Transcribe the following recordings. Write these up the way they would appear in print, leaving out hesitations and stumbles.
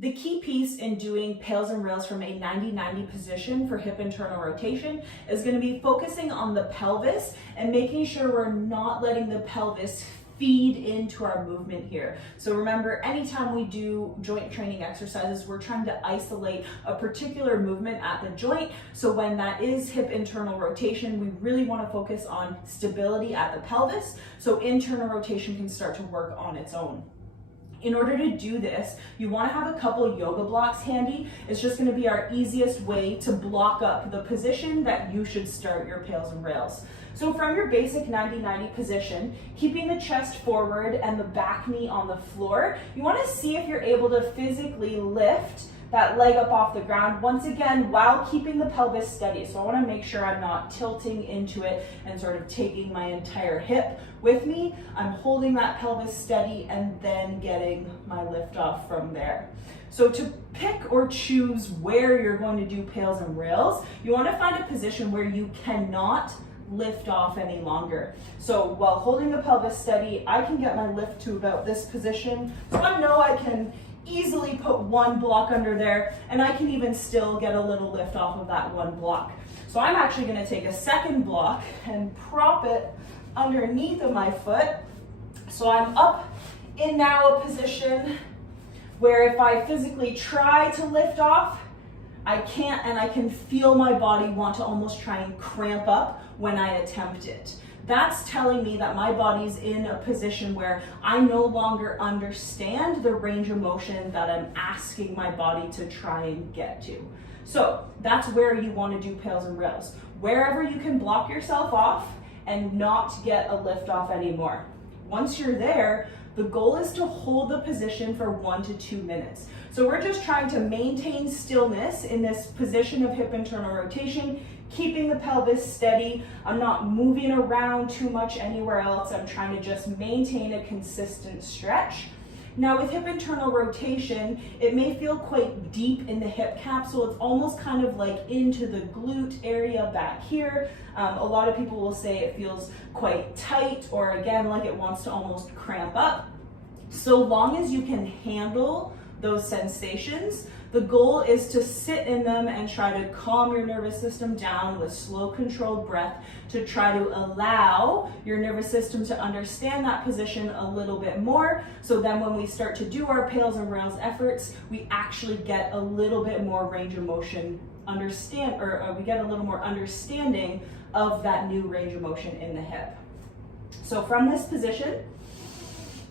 The key piece in doing pails and rails from a 90-90 position for hip internal rotation is going to be focusing on the pelvis and making sure we're not letting the pelvis feed into our movement here. So remember, anytime we do joint training exercises, we're trying to isolate a particular movement at the joint. So when that is hip internal rotation, we really want to focus on stability at the pelvis so internal rotation can start to work on its own. In order to do this, you want to have a couple yoga blocks handy. It's just going to be our easiest way to block up the position that you should start your pails and rails. So from your basic 90-90 position, keeping the chest forward and the back knee on the floor, you want to see if you're able to physically lift that leg up off the ground, once again, while keeping the pelvis steady. So I want to make sure I'm not tilting into it and sort of taking my entire hip with me. I'm holding that pelvis steady and then getting my lift off from there. So to pick or choose where you're going to do pails and rails, you want to find a position where you cannot lift off any longer. So while holding the pelvis steady, I can get my lift to about this position. So I know I can easily put one block under there, and I can even still get a little lift off of that one block. So I'm actually going to take a second block and prop it underneath of my foot. So I'm up in now a position where if I physically try to lift off, I can't, and I can feel my body want to almost try and cramp up when I attempt it. That's telling me that my body's in a position where I no longer understand the range of motion that I'm asking my body to try and get to. So that's where you want to do pails and rails. Wherever you can block yourself off and not get a lift off anymore. Once you're there, the goal is to hold the position for 1 to 2 minutes. So we're just trying to maintain stillness in this position of hip internal rotation, keeping the pelvis steady. I'm not moving around too much anywhere else. I'm trying to just maintain a consistent stretch. Now with hip internal rotation, it may feel quite deep in the hip capsule. It's almost kind of like into the glute area back here. A lot of people will say it feels quite tight, or again, like it wants to almost cramp up. So long as you can handle those sensations, the goal is to sit in them and try to calm your nervous system down with slow, controlled breath to try to allow your nervous system to understand that position a little bit more. So then when we start to do our pails and rails efforts, we actually get a little bit more range of motion we get a little more understanding of that new range of motion in the hip. So from this position,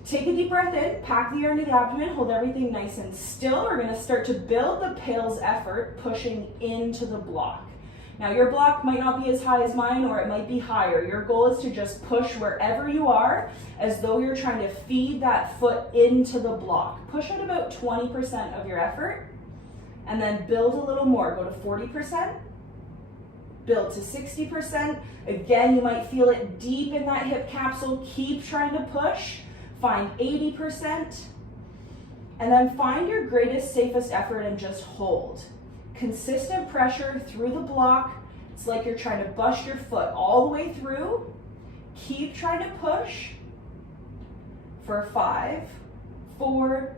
take a deep breath in, pack the air into the abdomen, hold everything nice and still. We're going to start to build the pails effort, pushing into the block. Now your block might not be as high as mine, or it might be higher. Your goal is to just push wherever you are as though you're trying to feed that foot into the block. Push at about 20% of your effort and then build a little more. Go to 40%, build to 60%. Again, you might feel it deep in that hip capsule. Keep trying to push. Find 80%, and then find your greatest, safest effort and just hold. Consistent pressure through the block. It's like you're trying to bust your foot all the way through. Keep trying to push for 5, 4,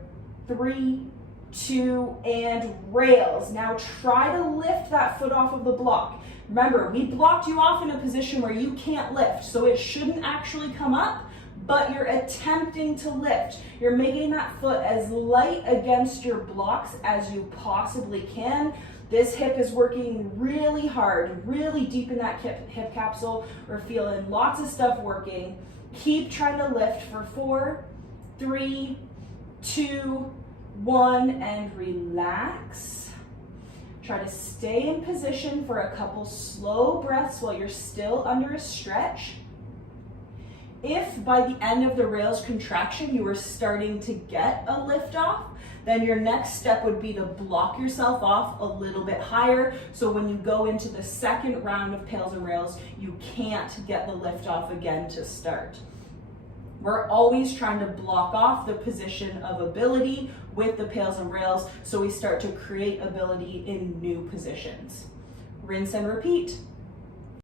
3, 2, and rails. Now try to lift that foot off of the block. Remember, we blocked you off in a position where you can't lift, so it shouldn't actually come up, but you're attempting to lift. You're making that foot as light against your blocks as you possibly can. This hip is working really hard, really deep in that hip capsule. We're feeling lots of stuff working. Keep trying to lift for 4, 3, 2, 1, and relax. Try to stay in position for a couple slow breaths while you're still under a stretch. If by the end of the rails contraction you were starting to get a lift off, then your next step would be to block yourself off a little bit higher. So when you go into the second round of pails and rails, you can't get the lift off again to start. We're always trying to block off the position of ability with the pails and rails so we start to create ability in new positions. Rinse and repeat.